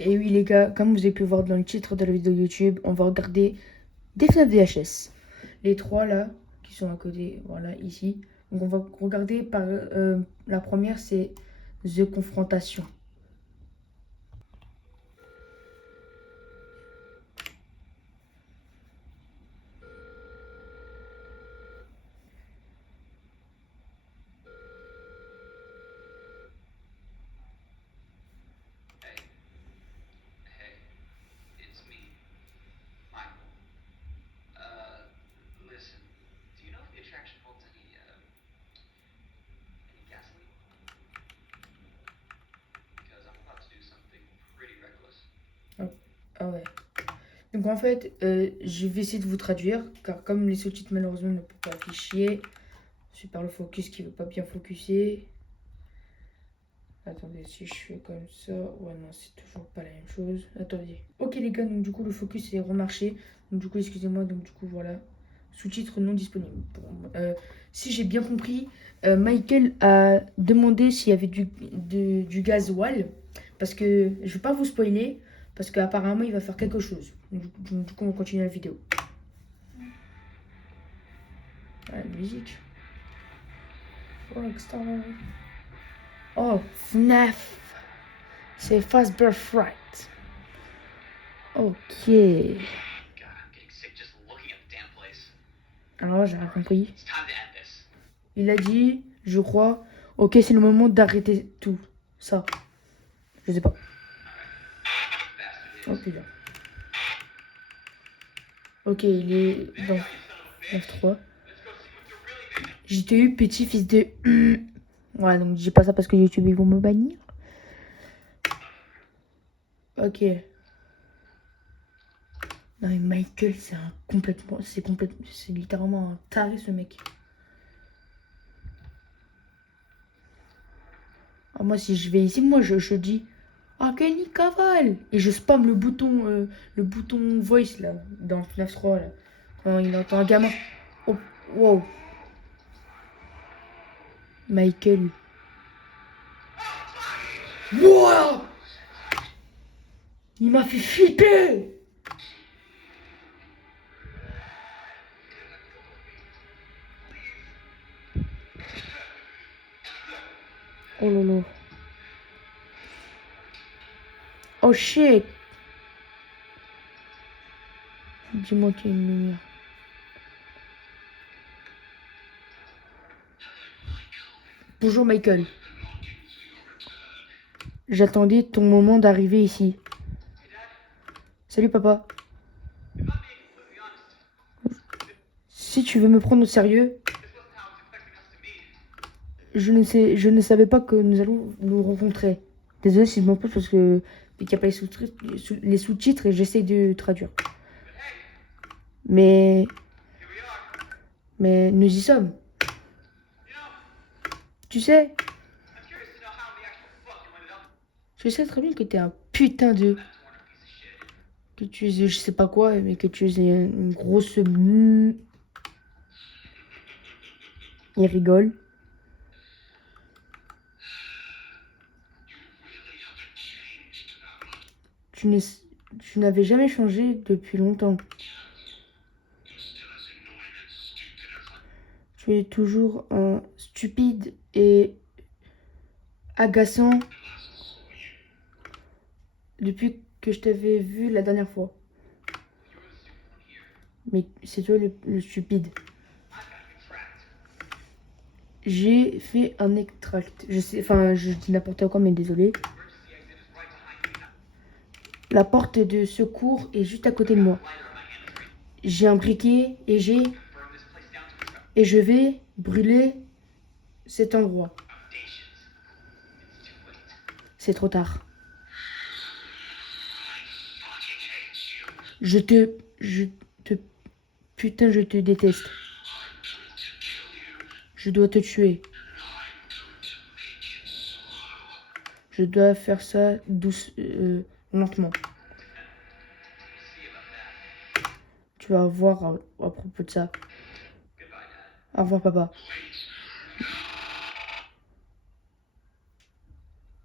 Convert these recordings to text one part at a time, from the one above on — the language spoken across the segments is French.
Et oui les gars, comme vous avez pu voir dans le titre de la vidéo YouTube, on va regarder des FNAF VHS. Les trois là, qui sont à côté, voilà, ici. Donc on va regarder par... la première, c'est The Confrontation. Oh, ah ouais. Donc en fait, je vais essayer de vous traduire, car comme les sous-titres malheureusement ne peuvent pas afficher, super le focus qui veut pas bien focuser. Attendez, si je fais comme ça, ouais non, c'est toujours pas la même chose. Attendez. Ok les gars, donc du coup le focus est remarché. Donc du coup, excusez-moi, donc du coup voilà. Sous-titres non disponibles. Bon, si j'ai bien compris, Michael a demandé s'il y avait du gasoil. Parce que je vais pas vous spoiler, parce qu'apparemment il va faire quelque chose. Du coup, on continue la vidéo. Ah, la musique. Rockstar. Oh, FNAF. C'est Fazbear Fright. Ok. Alors, j'ai rien compris. Il a dit, je crois, ok, c'est le moment d'arrêter tout. Ça. Je sais pas. Oh putain. Ok, il est dans 9-3. J'étais eu petit fils de... Ouais, donc j'ai pas ça parce que YouTube, ils vont me bannir. Ok. Non mais Michael, c'est un complètement... C'est littéralement un taré, ce mec. Ah, moi, si je vais ici, moi, je dis... Ah, Kenny cavale. Et je spam le bouton voice, là, dans FNAF 3, là. Quand il entend un gamin. Oh, wow. Michael. Wow. Il m'a fait flipper. Oh lolo. Oh shit. Dis-moi qu'il y a une lumière. Bonjour Michael. J'attendais ton moment d'arriver ici. Salut papa. Si tu veux me prendre au sérieux, je ne savais pas que nous allons nous rencontrer. Désolé si je m'en pose parce que il n'y a pas les sous-titres et j'essaie de traduire. Mais nous y sommes. Tu sais, je sais très bien que t'es un putain de... Que tu es, je sais pas quoi, mais que tu es une grosse... Il rigole. Tu n'avais jamais changé depuis longtemps. Tu es toujours un stupide et agaçant depuis que je t'avais vu la dernière fois. Mais c'est toi le stupide. J'ai fait un extract. Je sais, enfin, je dis n'importe quoi, mais désolé. La porte de secours est juste à côté de moi. J'ai un briquet et je vais brûler cet endroit. C'est trop tard. Je te, putain, je te déteste. Je dois te tuer. Je dois faire ça lentement. Tu vas voir à propos de ça. Au revoir, papa.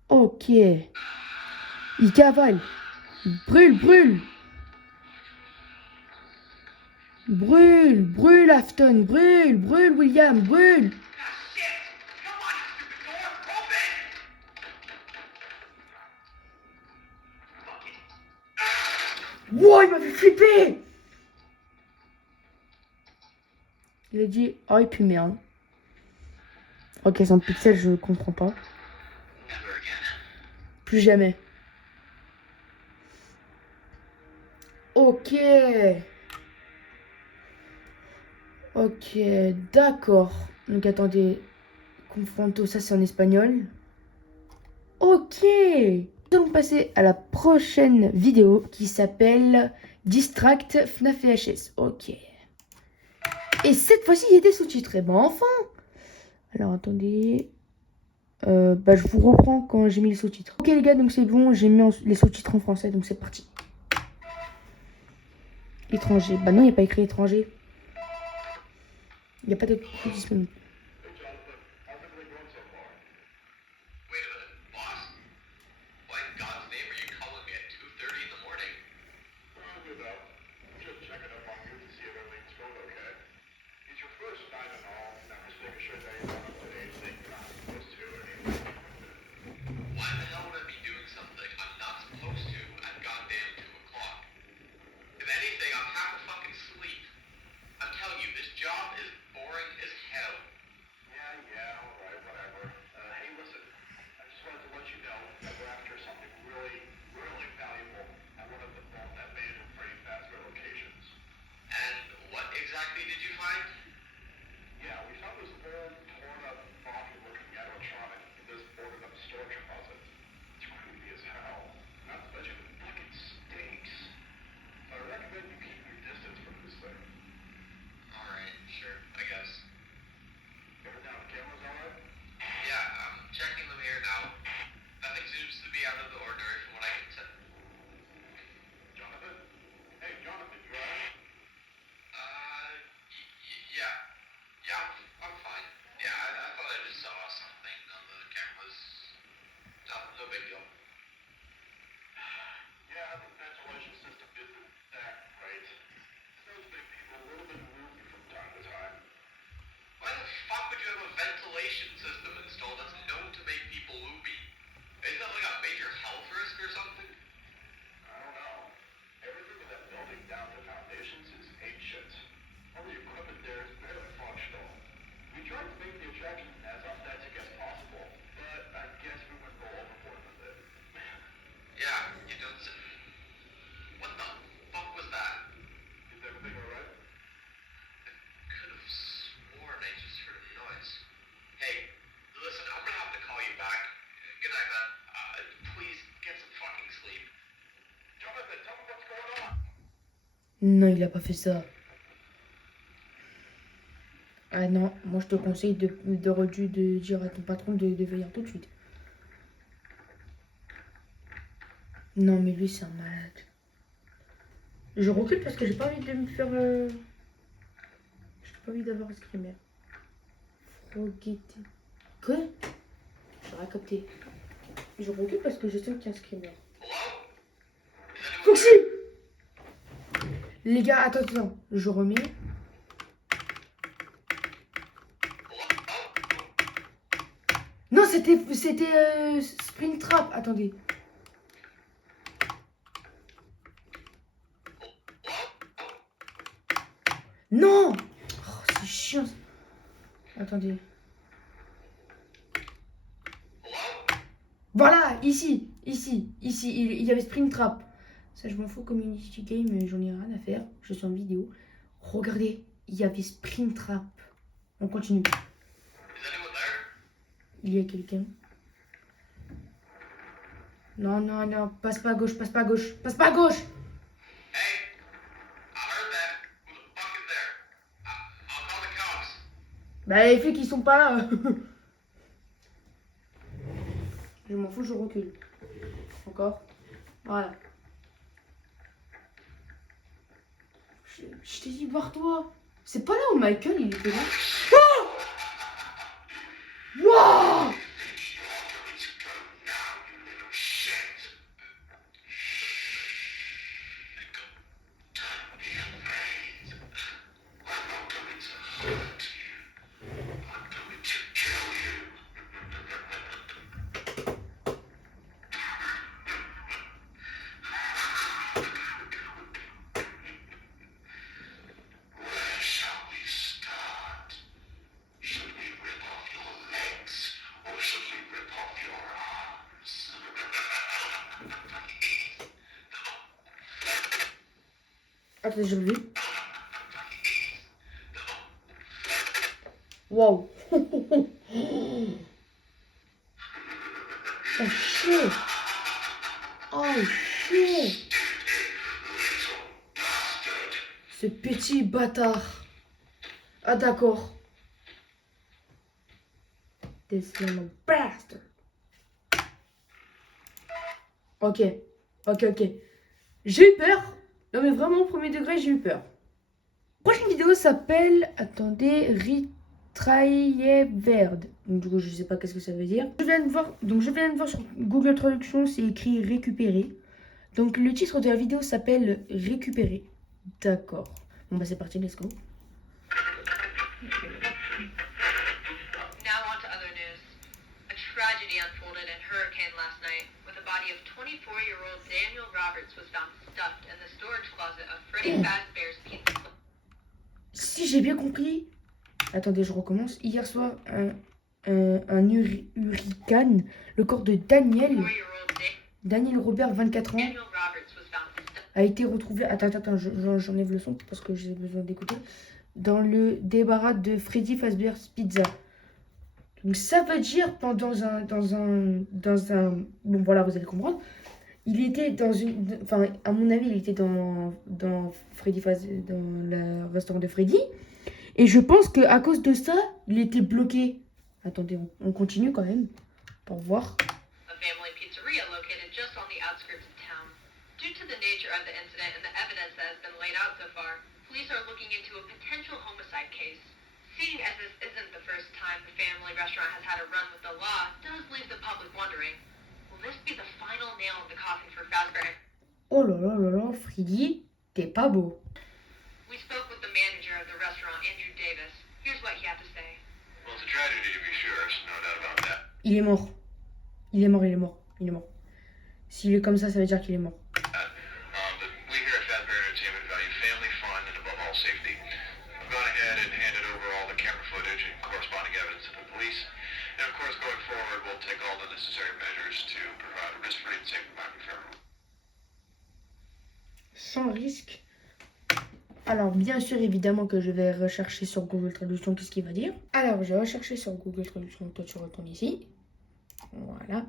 Ok. Il cavale. Brûle, brûle. Brûle, brûle, Afton, brûle, brûle, William, brûle. Wow, il m'a fait flipper. Il a dit, oh, et puis merde. Ok, sans pixel, je comprends pas. Plus jamais. Ok. Ok, d'accord. Donc attendez. Confronto, ça c'est en espagnol. Ok. Nous allons passer à la prochaine vidéo qui s'appelle Distract FNAF VHS. Ok. Et cette fois-ci, il y a des sous-titres. Et ben enfin. Alors attendez. Je vous reprends quand j'ai mis les sous-titres. Ok les gars, donc c'est bon, j'ai mis les sous-titres en français, donc c'est parti. Étranger. Bah non, il n'y a pas écrit étranger. Il n'y a pas de prix disponible. Non, il a pas fait ça. Ah non, moi je te conseille de dire à ton patron de venir tout de suite. Non, mais lui c'est un malade. Je recule parce que j'ai pas envie de me faire... J'ai pas envie d'avoir un screamer. Forget. Quoi? J'aurais capté. Je recule parce que je sens qu'il y a un screamer. Foxy! Les gars, attends. Je remets. Non, c'était Springtrap. Attendez. Non! Oh, c'est chiant. Attendez. Voilà, ici. Il y avait Springtrap. Ça, je m'en fous, community game, j'en ai rien à faire. Je suis en vidéo. Regardez, il y avait Springtrap. On continue. Il y a quelqu'un. Non, passe pas à gauche. Bah, les flics, ils sont pas là. Je m'en fous, je recule. Encore. Voilà. Je t'ai dit, barre-toi. C'est pas là où Michael, il était là. Oh! Wow! Attendez, je reviens. Waouh. Oh shit. Oh shit. Ce petit bâtard. Ah d'accord. This little bastard. Ok. Ok. J'ai eu peur. Non mais vraiment, au premier degré, j'ai eu peur. Prochaine vidéo s'appelle... Attendez, Retrievered. Donc du coup, je sais pas qu'est-ce que ça veut dire. Je viens de voir sur Google Traduction, c'est écrit récupérer. Donc le titre de la vidéo s'appelle récupérer. D'accord. Bon bah c'est parti, let's go. Now on to other news. A tragedy unfolded in Hurricane last night, with the body of 24-year-old Daniel Roberts was found stuffed in the storage closet of Freddy Fazbear's Pizza. Si j'ai bien compris... Attendez, je recommence. Hier soir, un hurricane, le corps de Daniel Robert, 24 ans, a été retrouvé... Attends, j'enlève le son parce que j'ai besoin d'écouter. Dans le débarras de Freddy Fazbear's Pizza. Donc ça veut dire dans un bon voilà, vous allez comprendre. Il était dans une, enfin à mon avis, il était dans Freddy dans le restaurant de Freddy. Et je pense que à cause de ça, il était bloqué. Attendez, on continue quand même pour voir. A family pizzeria located just on the outskirts of town. Due to the nature of the incident and the evidence that has been laid out so far, police are looking into a potential homicide case. Seeing as this isn't the first time the family restaurant has had a run with the law, does leave the public wondering, will this be the final nail in the coffin for Fazbear? Oh là là là là, Freddy, t'es pas beau. We spoke with the manager of the restaurant, Andrew Davis. Here's what he had to say. Well, it's a tragedy to be sure, so no doubt about that. Il est mort. S'il est comme ça veut dire qu'il est mort. But we here at Fazbear Entertainment value family fun and above all safety. I've gone ahead and handed over all the camera footage and corresponding evidence to the police. And of course, going forward, we'll take all the necessary measures to provide a risk-free and safe environment for everyone. Sans risque. Alors, bien sûr, évidemment que je vais rechercher sur Google Traduction tout ce qu'il va dire. Alors, je vais rechercher sur Google Traduction. Toi, tu retournes ici. Voilà.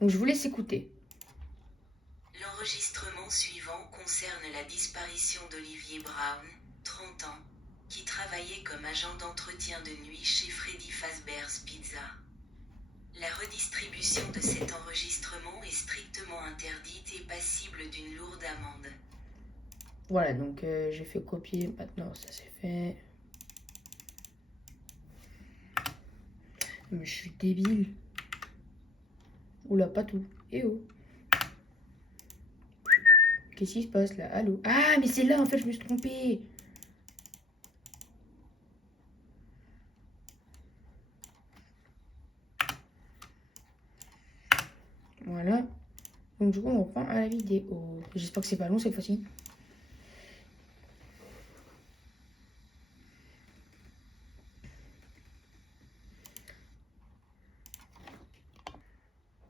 Donc, je vous laisse écouter. L'enregistrement suivant concerne la disparition d'Olivier Brown, 30 ans, qui travaillait comme agent d'entretien de nuit chez Freddy Fazbear's Pizza. La redistribution de cet enregistrement est strictement interdite et passible d'une lourde amende. Voilà, donc j'ai fait copier. Maintenant, ça c'est fait. Mais je suis débile. Oula, pas tout. Eh oh. Qu'est-ce qui se passe là? Allô? Ah, mais c'est là, en fait, je me suis trompée. Voilà. Donc du coup, on reprend à la vidéo. J'espère que c'est pas long cette fois-ci.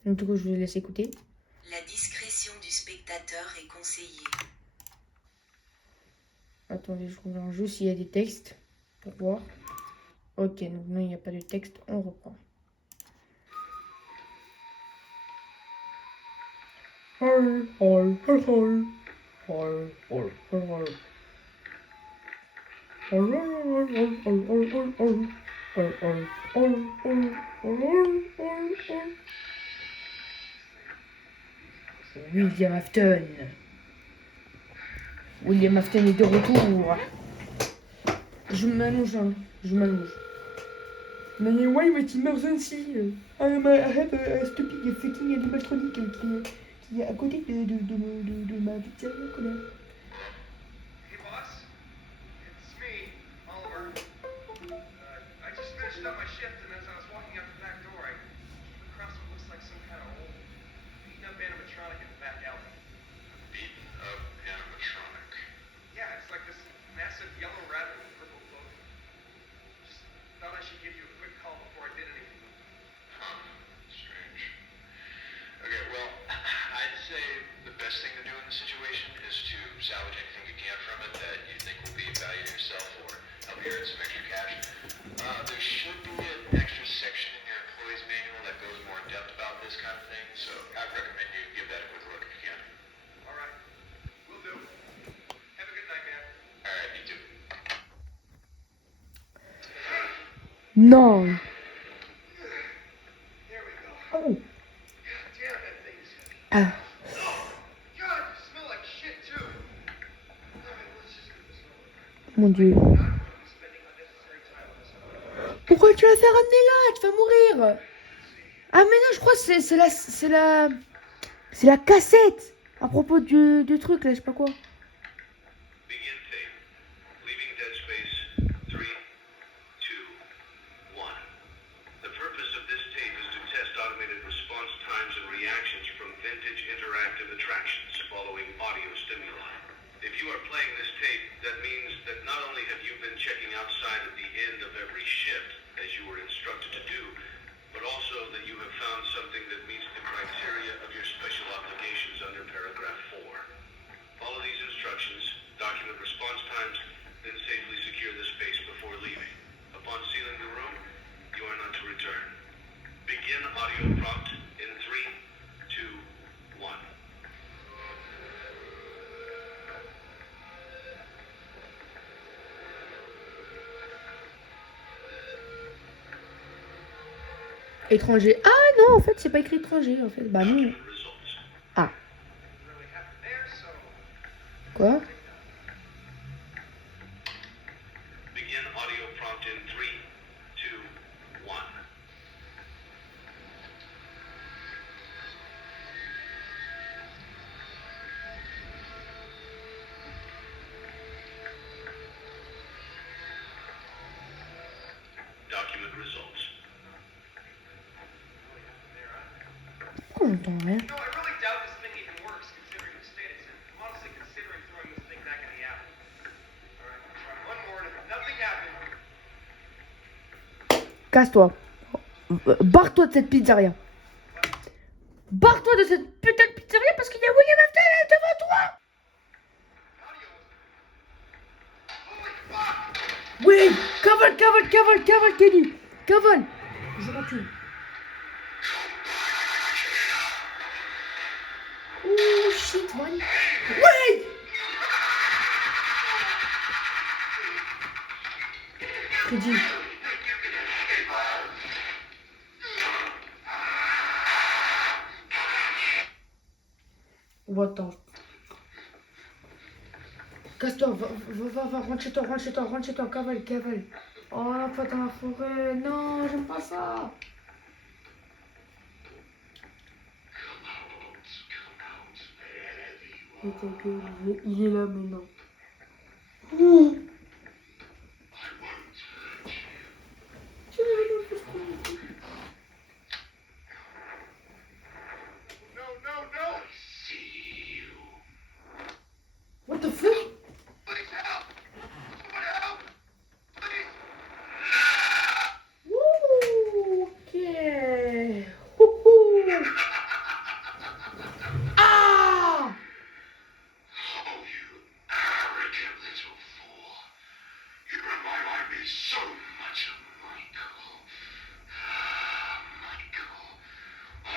Donc du coup, je vous laisse écouter. La discrétion du spectateur est conseillée. Attendez, je regarde juste s'il y a des textes pour voir. Ok, donc non, il n'y a pas de texte. On reprend. William Afton. William Afton est de retour. Je m'allonge, hein. Je m'allonge. Mais why was emergency? I have a stupid fucking animatronic qui est à côté de ma pizzeria, connard. Hey, boss. It's me, Oliver. I just finished up my shift, and as I was walking out the back door, I came across what looks like some kind of old, beaten-up animatronic in the back alley. Beaten up animatronic. Yeah, it's like this massive yellow rabbit with purple clothing. Just thought I should give you a quick call before I did anything. Huh. Strange. Okay, well, I'd say the best thing to do in the situation is to salvage anything you can from it that you think will be of value to yourself or help you earn some extra cash. There should be an extra section in your employee's manual that goes more in depth about this kind of thing, so I'd recommend you give that a quick look if you can. All right. Will do. Have a good night, man. All right, you too. Non. There we go. Oh. God damn, that thing is heavy. Ah. Oh, God, you smell like shit, too. All right, let's just get this over. Mon Dieu. I'm not going to be spending unnecessary time on this. Pourquoi tu vas faire amener là? Tu vas mourir. Ah mais non, je crois que c'est la cassette à propos du truc là, je sais pas quoi. Begin tape. Leaving Dead Space 3, 2, 1. The purpose of this tape is to test automated response times and reactions from vintage interactive attractions following audio stimuli. If you are playing this tape, that means that not only have you been checking outside at the end of every shift, as you were instructed to do, but also that you have found something that meets the criteria of your special obligations under paragraph 4. Follow these instructions, document response times, then safely secure the space before leaving. Upon sealing the room, you are not to return. Begin audio prompt in 3, 2, 1. Étranger. Ah non, en fait, c'est pas écrit étranger en fait. Bah non. Document results. Ah. Really happened there, so Quoi? Begin audio prompt in 3, 2, 1. Document results. Pourquoi j'entends rien? No, I really doubt this thing even works, considering the state it's in. I'm honestly considering throwing this thing back in the alley. Alright, I'll try one more, and if nothing happens, Casse-toi. Barre-toi de cette pizzeria. Barre-toi de cette putain de pizzeria parce qu'il y a William Afton devant toi. audio was... Holy fuck! Oui, cavale, Kenny. Cavale. Je recule. Oh shit, man. Oui. Freddy. Oh, attends. Casse-toi, va, rentre chez toi, cavale. Oh, pas dans la forêt, non, j'aime pas ça. Et ta gueule, il est là maintenant. Oh. No, no, no! What the fuck? Please help! Someone help! Please! Wouh, ok. Wouhou. Ah. Oh, you arrogant little fool. You remind me so much of Michael. Michael. I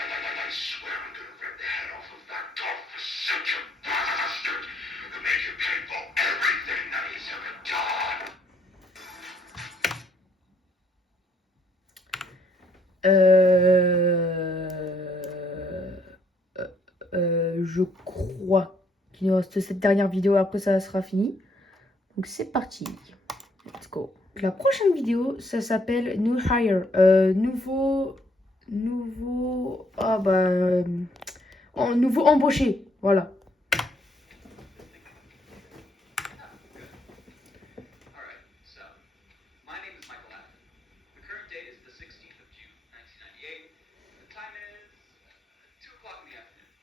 swear I'm gonna rip the head off of that godforsaken bastard and make him pay for everything that he's ever done. Je crois qu'il nous reste cette dernière vidéo, après ça sera fini. Donc c'est parti. Let's go. La prochaine vidéo, ça s'appelle New Hire. Nouveau embauché. Voilà. Alright, so, my name is Michael Allen. The current date is the 16th of June, 1998. The time is 2 o'clock in the afternoon.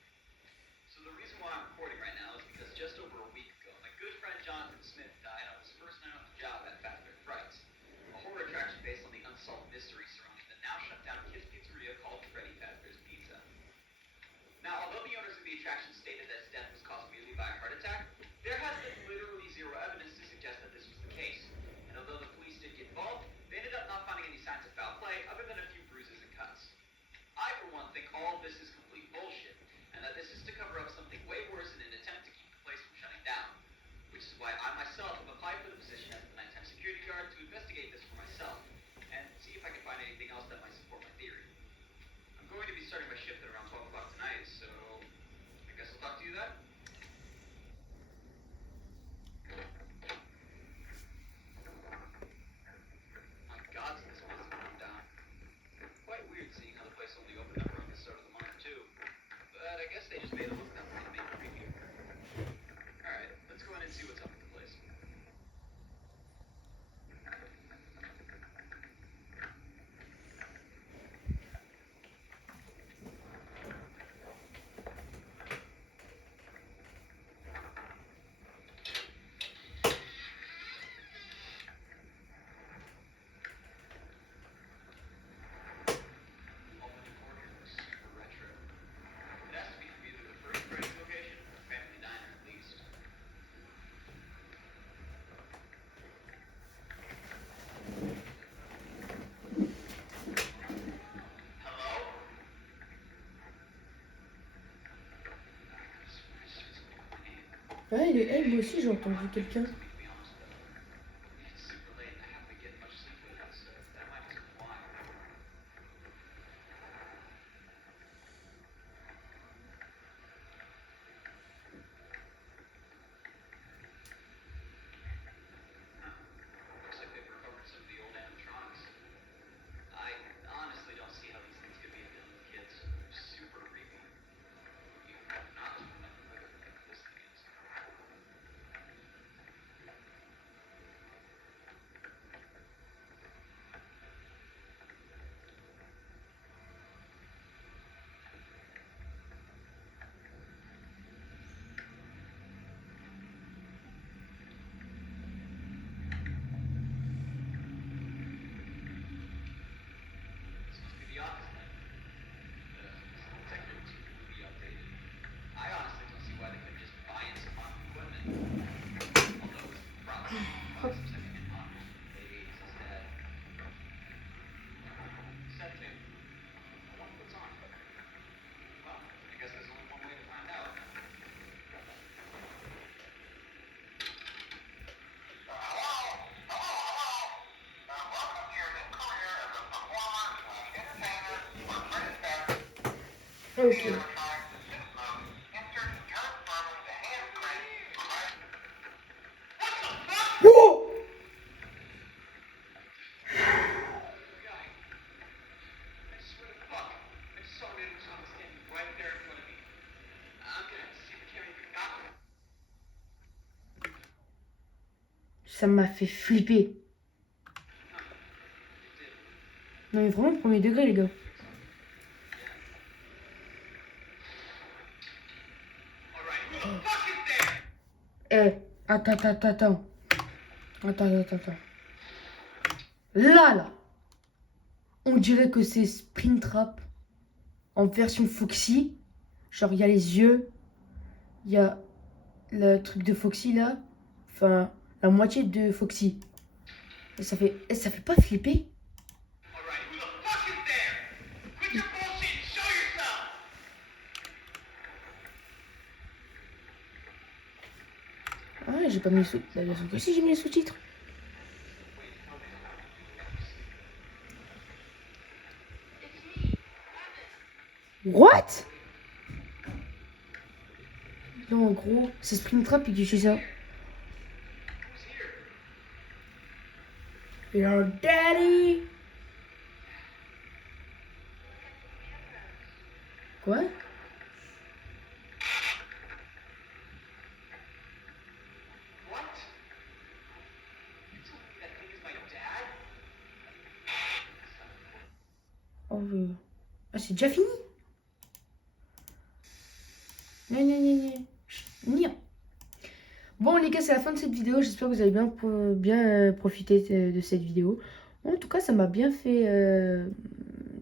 So the reason why I'm recording right now is because just over a week ago, my good friend Jonathan Smith died on his first night on the job at Fazbear Frights, a horror attraction based on the unsolved mystery surrounding the now shut down kids pizzeria called Freddy Fazbear's Pizza. Now, although the owners of the retraction stated that his death was caused merely by a heart attack, there has been literally zero evidence to suggest that this was the case. And although the police did get involved, they ended up not finding any signs of foul play other than a few bruises and cuts. I, for one, think all of this is complete bullshit, and that this is to cover up something way worse in an attempt to keep the place from shutting down. Which is why I myself have applied for the position as the nighttime security guard to investigate this for myself, and see if I can find anything else that might support my theory. I'm going to be starting my shift at around 12 o'clock tonight, so I guess I'll talk to you then. My God, this place has come down. Quite weird seeing how the place only opened up around the start of the month too. But I guess they just made it look that way to make it creepier. Alright, let's go in and see what's up with the place. All the decor here looks super retro. It has to be from either the first Freddy's location or Family Diner at least. Hello? Ouais, elle, moi aussi j'ai entendu quelqu'un. To be honest though, it's super late and I haven't been getting much sleep lately, so that might just be why. Looks like they've recovered some of the old animatronics. I honestly don't see how these things could be appealing to kids. They're super creepy. Even if not, there's nothing better than what this thing is. This must be the office then. The detector looks completely outdated. I honestly don't see why they couldn't just buy in some modern equipment. Although it's probably buy some secondhand monitors from the late 80s instead. Set table. I wonder what's on it. Well, I guess there's only one way to find out. Welcome to your new career as a performer/entertainer for Freddy Fazbear. Ok. Insert Eric Berman's hand crank. Oh! Guy, I swear to fuck, I just saw an animatronic standing right there in front of me. I'm gonna have to see if I can't even knock him. Ça m'a fait flipper. It did. Non mais vraiment premier degré les gars. Alright, who the fuck is there? Attends. Attends. Là. On dirait que c'est Springtrap en version Foxy. Genre il y a les yeux. Il y a le truc de Foxy là. Enfin, la moitié de Foxy. Et ça fait pas flipper? Alright, who the fuck is there? Quit your bullshit and show yourself! Ah, j'ai pas mis la version Foxy, j'ai mis les sous-titres. What? Non, en gros, c'est Springtrap qui fait ça. Who's here? Your daddy. Quoi? What? You telling me that thing is my dad? Oh, ah, c'est déjà fini? Non. Bon les gars, c'est la fin de cette vidéo. J'espère que vous avez bien profité de cette vidéo. En tout cas, ça m'a bien fait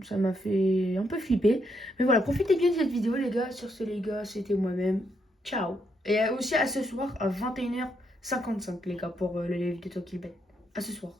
ça m'a fait un peu flipper. Mais voilà, profitez bien de cette vidéo les gars. Sur ce les gars, c'était moi-même. Ciao. Et aussi à ce soir à 21h55 les gars pour le live de Tokyo Bed. À ce soir.